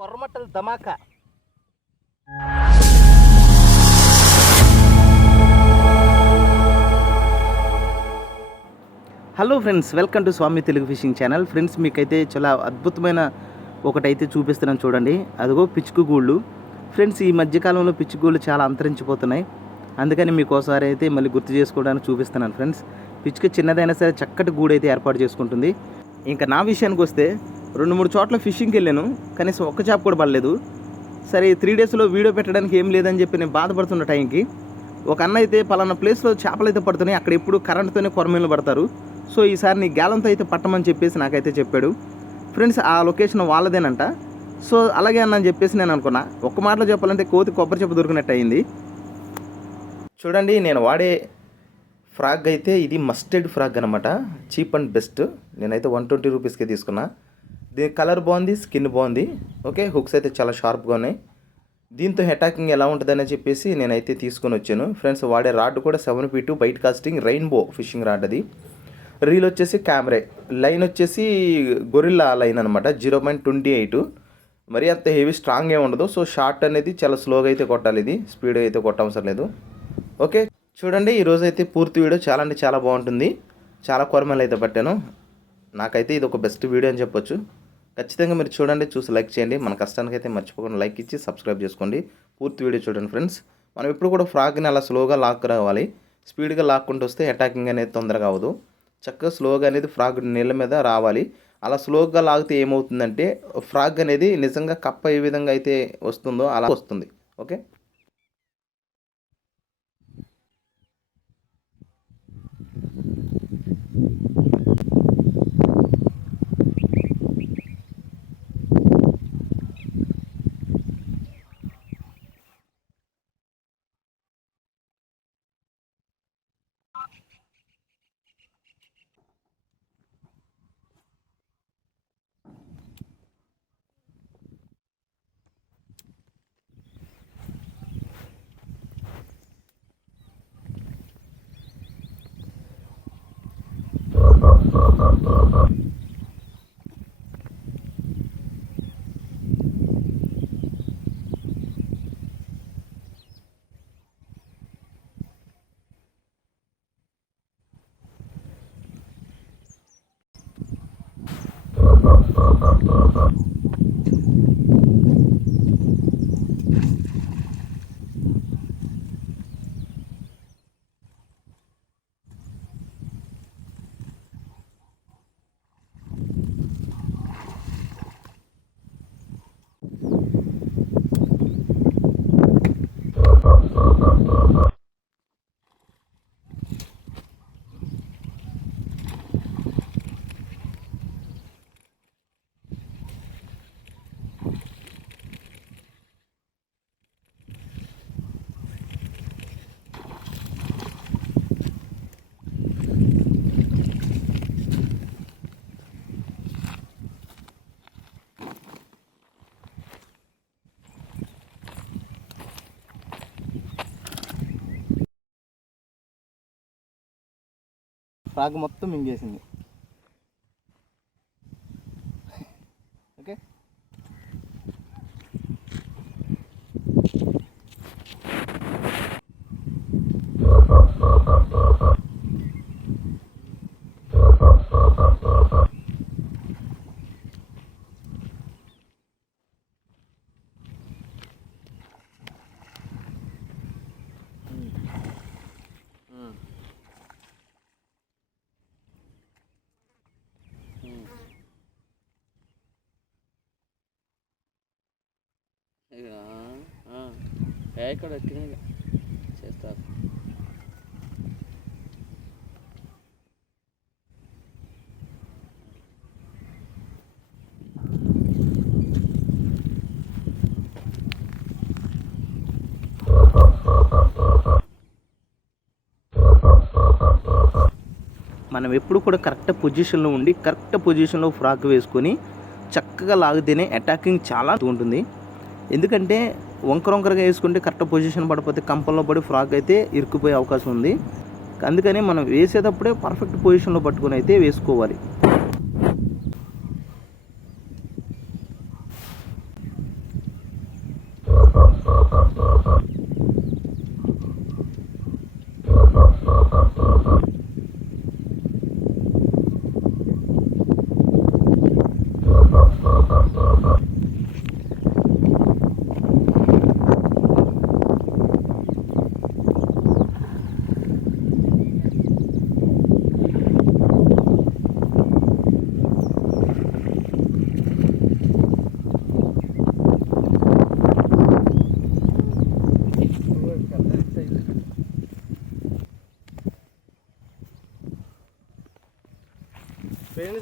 కొర్రమట్టల ధమాకా. Hello friends, welcome to Swami Telugu fishing channel. Friends, మీకైతే చాలా అద్భుతమైన ఒకటైతే చూపిస్తున్నాను చూడండి. అదిగో పిచ్చుకు గూళ్ళు. ఫ్రెండ్స్, ఈ మధ్యకాలంలో పిచ్చుగూళ్ళు చాలా అంతరించిపోతున్నాయి. అందుకని మీకోసారి అయితే మళ్ళీ గుర్తు చేసుకోవడానికి చూపిస్తున్నాను ఫ్రెండ్స్. పిచ్చుక చిన్నదైనా సరే చక్కటి గూడు అయితే ఏర్పాటు చేసుకుంటుంది. ఇంకా నా విషయానికి వస్తే 2-3 చోట్ల ఫిషింగ్కి వెళ్ళాను, కనీసం ఒక్క చేప కూడా పడలేదు. సరే 3 డేస్లో వీడియో పెట్టడానికి ఏం లేదని చెప్పి నేను బాధపడుతున్న టైంకి ఒక అన్న అయితే పలానా ప్లేస్లో చేపలు అయితే పడుతున్నాయి, అక్కడ ఎప్పుడు కరెంటుతోనే కొరమీన్లు పడతారు, సో ఈసారి నీ గ్యాలంతో అయితే పట్టమని చెప్పేసి నాకైతే చెప్పాడు. ఫ్రెండ్స్, ఆ లొకేషన్ వాళ్ళదేనంట. సో అలాగే అన్న అని చెప్పేసి నేను అనుకున్నా. ఒక్క మాటలో చెప్పాలంటే కోతి కొబ్బరి చెప్పు దొరికినట్టు అయింది. చూడండి, నేను వాడే ఫ్రాగ్ అయితే ఇది మస్టర్డ్ ఫ్రాగ్ అనమాట. Cheap and best. నేనైతే 120 రూపీస్కే తీసుకున్నా. దీని కలర్ బాగుంది, స్కిన్ బాగుంది. ఓకే, హుక్స్ అయితే చాలా షార్ప్గా ఉన్నాయి. దీంతో అటాకింగ్ ఎలా ఉంటుందని చెప్పేసి నేనైతే తీసుకొని వచ్చాను. ఫ్రెండ్స్, వాడే రాడ్ కూడా 7P2 bait casting rainbow fishing rod. అది రీల్ వచ్చేసి కెమెరా, లైన్ వచ్చేసి గొరిల్లా లైన్ అనమాట, 0.28. మరి అంత హెవీ స్ట్రాంగ్ ఏమి ఉండదు. సో షార్ట్ అనేది చాలా స్లోగా అయితే కొట్టాలి, ఇది స్పీడ్ అయితే కొట్టవసరం లేదు. ఓకే, చూడండి, ఈరోజు అయితే పూర్తి వీడియో చాలా అంటే చాలా బాగుంటుంది. చాలా కొరమలు అయితే పట్టాను. నాకైతే ఇది ఒక బెస్ట్ వీడియో అని చెప్పొచ్చు. ఖచ్చితంగా మీరు చూడండి, చూసి లైక్ చేయండి. మన కష్టానికి అయితే మర్చిపోకుండా లైక్ ఇచ్చి సబ్స్క్రైబ్ చేసుకోండి. పూర్తి వీడియో చూడండి ఫ్రెండ్స్. మనం ఎప్పుడు కూడా ఫ్రాగ్ని అలా స్లోగా లాక్ రావాలి. స్పీడ్గా లాక్కుంటూ వస్తే అటాకింగ్ అనేది తొందరగా అవ్వదు. చక్కగా స్లోగా అనేది ఫ్రాగ్ నీళ్ళ మీద రావాలి. అలా స్లోగా లాగితే ఏమవుతుందంటే ఫ్రాగ్ అనేది నిజంగా కప్ప ఏ విధంగా అయితే వస్తుందో అలా వస్తుంది. ఓకే, ఫ్రాగ్ మొత్తం మింగేసింది. ఓకే, ఇక్కడ వచ్చినాక చేస్తారు. మనం ఎప్పుడు కూడా కరెక్ట్ పొజిషన్లో ఉండి కరెక్ట్ పొజిషన్లో ఫ్రాక్ వేసుకొని చక్కగా లాగితేనే అటాకింగ్ చాలా ఉంటుంది. ఎందుకంటే వంకరగా వేసుకుంటే కరెక్ట్ పొజిషన్ పడిపోతే కంపల్లో పడి ఫ్రాక్ అయితే ఇరుక్కుపోయే అవకాశం ఉంది. అందుకని మనం వేసేటప్పుడే పర్ఫెక్ట్ పొజిషన్లో పట్టుకొని అయితే వేసుకోవాలి.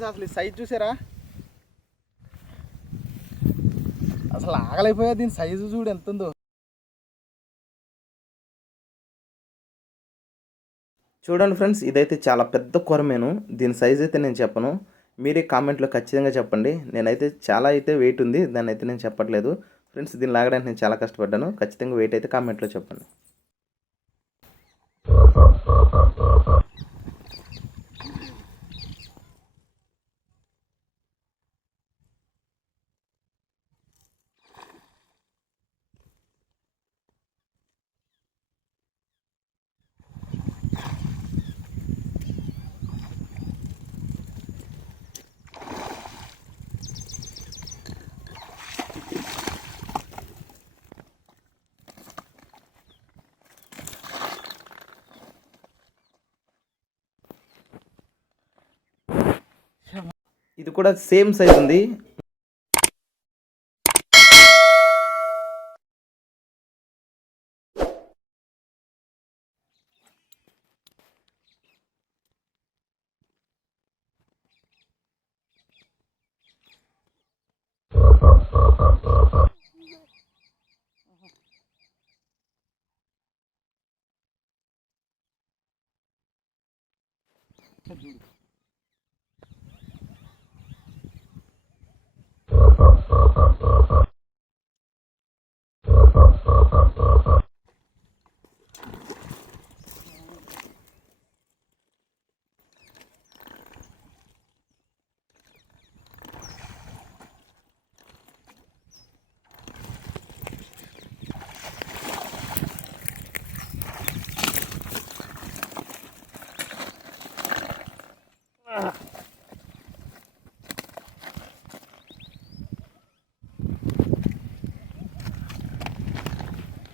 అసలు ఈ సైజ్ చూసారా, అసలు ఆగలేకపోయా. దీని సైజు చూడు ఎంత ఉందో. చూడండి ఫ్రెండ్స్, ఇదైతే చాలా పెద్ద కొరమేను. దీని సైజ్ అయితే నేను చెప్పను, మీరే కామెంట్లో ఖచ్చితంగా చెప్పండి. నేనైతే చాలా అయితే వెయిట్ ఉంది, దాన్ని అయితే నేను చెప్పట్లేదు ఫ్రెండ్స్. దీన్ని లాగడానికి నేను చాలా కష్టపడ్డాను. ఖచ్చితంగా వెయిట్ అయితే కామెంట్లో చెప్పండి. ఇది కూడా సేమ్ సైజ్ ఉంది.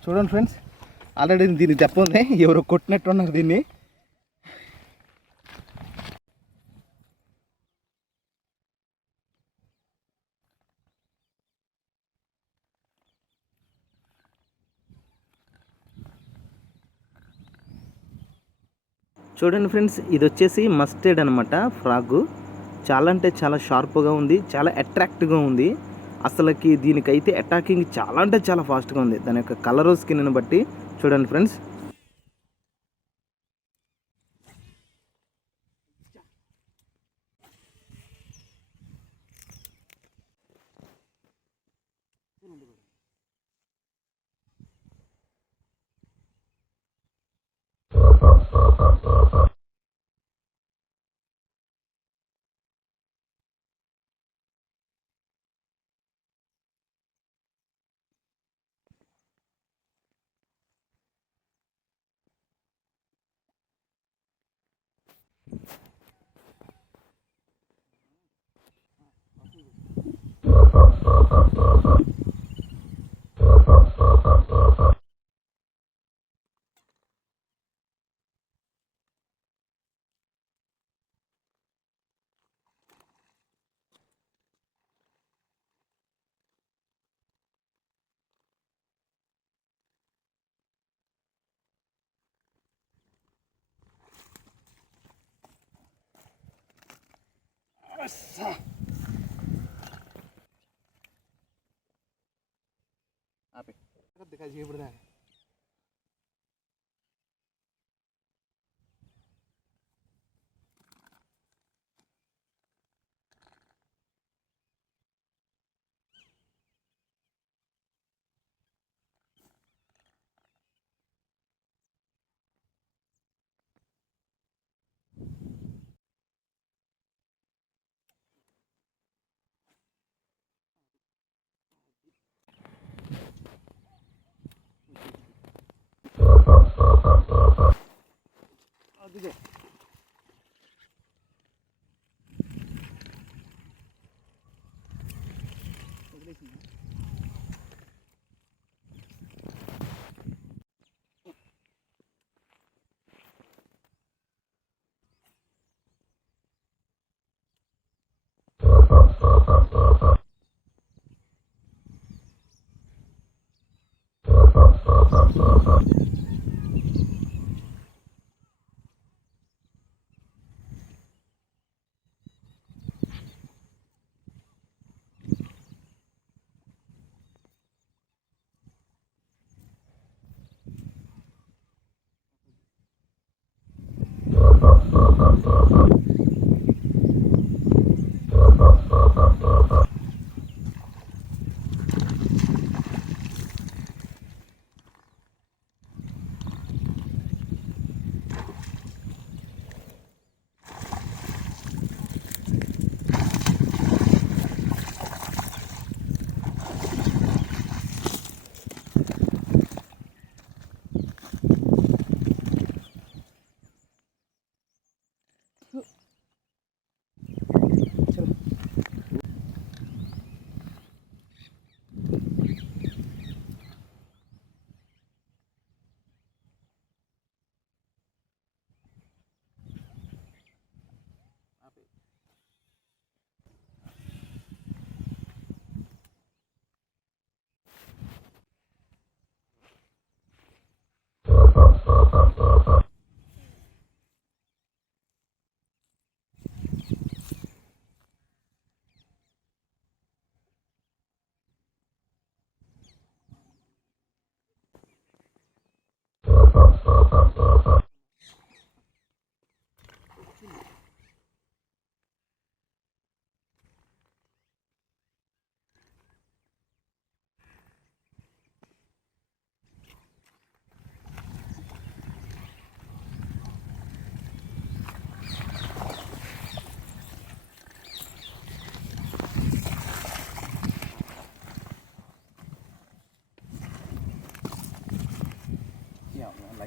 చూడండి ఫ్రెండ్స్, ఆల్రెడీ దీనికి దెబ్బ ఉంది, ఎవరు కొట్టినట్టున్నారు దీన్ని. చూడండి ఫ్రెండ్స్, ఇది వచ్చేసి మస్టర్డ్ అనమాట ఫ్రాగ్. చాలా అంటే చాలా షార్ప్గా ఉంది, చాలా అట్రాక్టివ్గా ఉంది. అసలుకి దీనికైతే అటాకింగ్ చాలా అంటే చాలా ఫాస్ట్గా ఉంది, దాని యొక్క కలర్ స్కిన్ని బట్టి. చూడండి ఫ్రెండ్స్,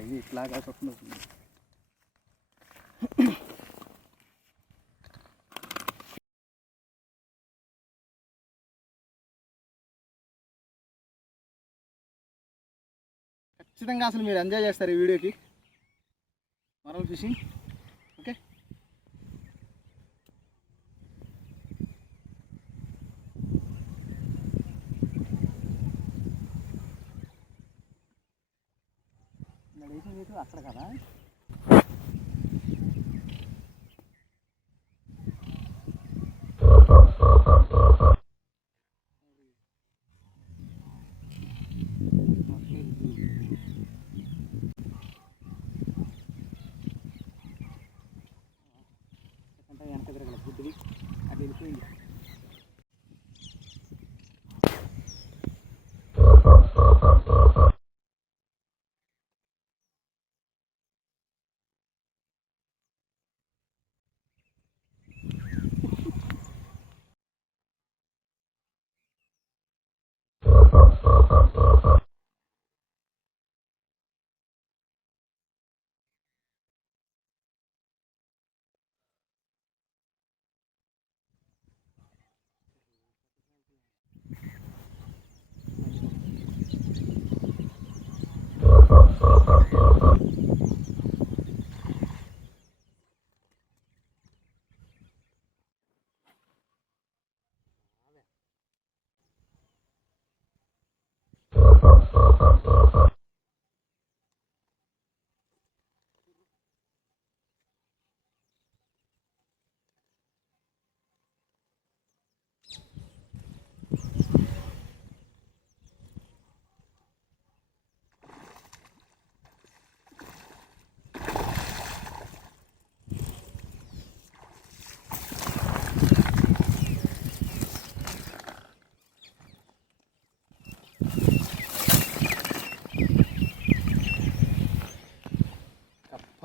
ఇది ఇట్లాగా వస్తుంది. ఖచ్చితంగా అసలు మీరు ఎంజాయ్ చేస్తారు ఈ వీడియోకి. Murrel fishing. ఓకే, అక్కడ కదా వెనక తిరగల బుద్ధివి అది వెళ్ళిపోయింది.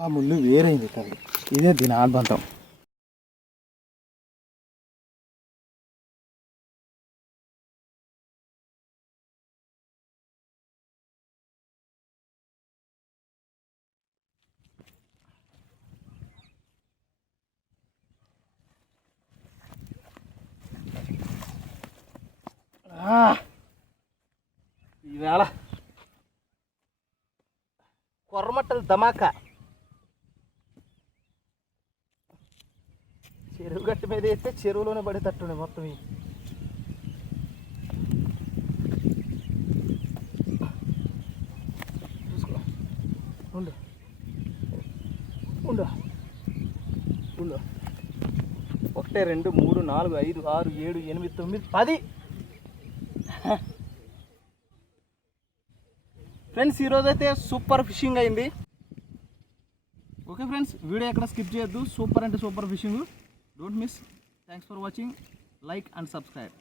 ఆ ముళ్ళు వేరైంది కదా, ఇదే దీని ఆల్బంతం. ఈవేళ కొర్రమట్టలు ధమాకా. చెరువు గట్టు మీద అయితే చెరువులోనే పడేటట్టుండే మొత్తం. చూసుకో, ఉండు ఉండు ఉండు. 1 2 3 4 5 6 7 8 9 10. ఫ్రెండ్స్, ఈరోజైతే సూపర్ ఫిషింగ్ అయింది. ఓకే ఫ్రెండ్స్, వీడియో ఎక్కడ స్కిప్ చేయొద్దు. సూపర్ అంటే super fishing. Don't miss. Thanks for watching. Like and subscribe.